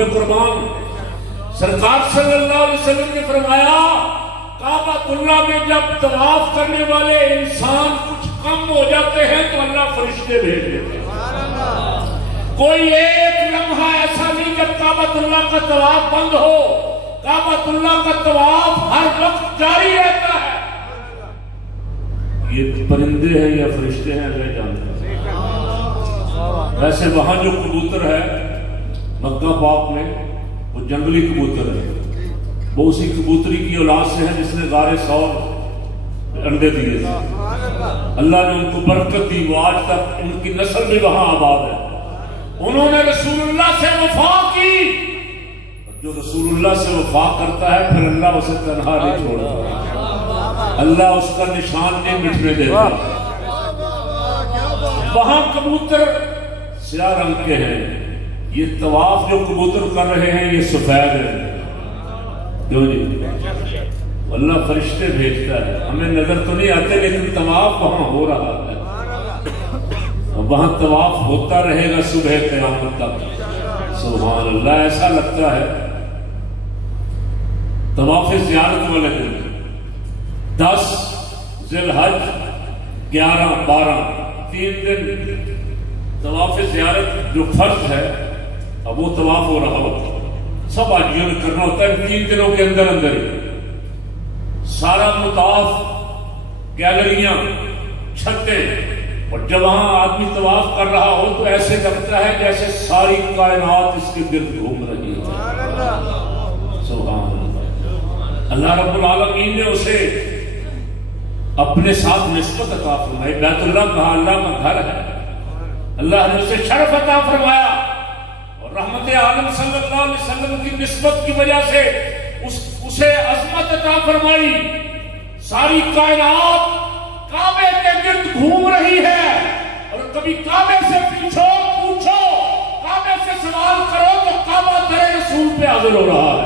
پہ قربان، سرکار صلی اللہ علیہ وسلم نے فرمایا کعبۃ اللہ میں جب طواف کرنے والے انسان کچھ کم ہو جاتے ہیں تو اللہ فرشتے بھیج دیتے ہیں۔ کوئی ایک لمحہ ایسا نہیں جب کعبۃ اللہ کا طواف بند ہو، کعبۃ اللہ کا طواف ہر وقت جاری رہتا ہے۔ یہ پرندے ہیں یا فرشتے ہیں اللہ جانتا ہے۔ ویسے وہاں جو کبوتر ہے مکہ پاک میں وہ جنگلی کبوتر ہے، وہ اسی کبوتری کی اولاد سے ہے جس نے غار ثور انڈے دیے تھے۔ اللہ نے ان کو برکت دی، وہ آج تک ان کی نسل بھی وہاں آباد ہے۔ انہوں نے رسول اللہ سے وفا کی، جو رسول اللہ سے وفا کرتا ہے پھر اللہ اسے تنہا نہیں چھوڑتا، اللہ اس کا نشان نہیں مٹنے دیتا۔ وہاں کبوتر سیاہ رنگ کے ہیں، یہ طواف جو کبوتر کر رہے ہیں یہ سفید ہے۔ کیوں جی؟ اللہ فرشتے بھیجتا ہے، ہمیں نظر تو نہیں آتے لیکن طواف وہاں ہو رہا ہے، وہاں طواف ہوتا رہے گا صبح قیامت تک۔ سبحان اللہ، ایسا لگتا ہے طواف زیارت والے دن 10 ذی الحج 11 12 3 دن طواف زیارت جو فرض ہے اب وہ طواف ہو رہا ہوتا ہے، سب حاجیوں نے کرنا ہوتا ہے 3 دنوں کے اندر اندر ہی سارا مطاف، گیلریاں، چھتیں، اور جب وہاں آدمی طواف کر رہا ہو تو ایسے لگتا ہے جیسے ساری کائنات اس کے گرد گھوم رہی ہے۔ سبحان اللہ، اللہ رب العالمین نے اسے اپنے ساتھ نسبت عطا فرمائی۔ بیت اللہ کہا اللہ کا گھر ہے، اللہ نے اسے شرف عطا فرمایا، اور رحمت عالم صلی اللہ علیہ وسلم کی نسبت کی وجہ سے اسے عظمت عطا فرمائی۔ ساری کائنات کعبے کے گرد گھوم رہی ہے، اور کبھی کعبے سے پوچھو، کعبے سے سوال کرو تو کعبہ در رسول پہ حاضر ہو رہا ہے۔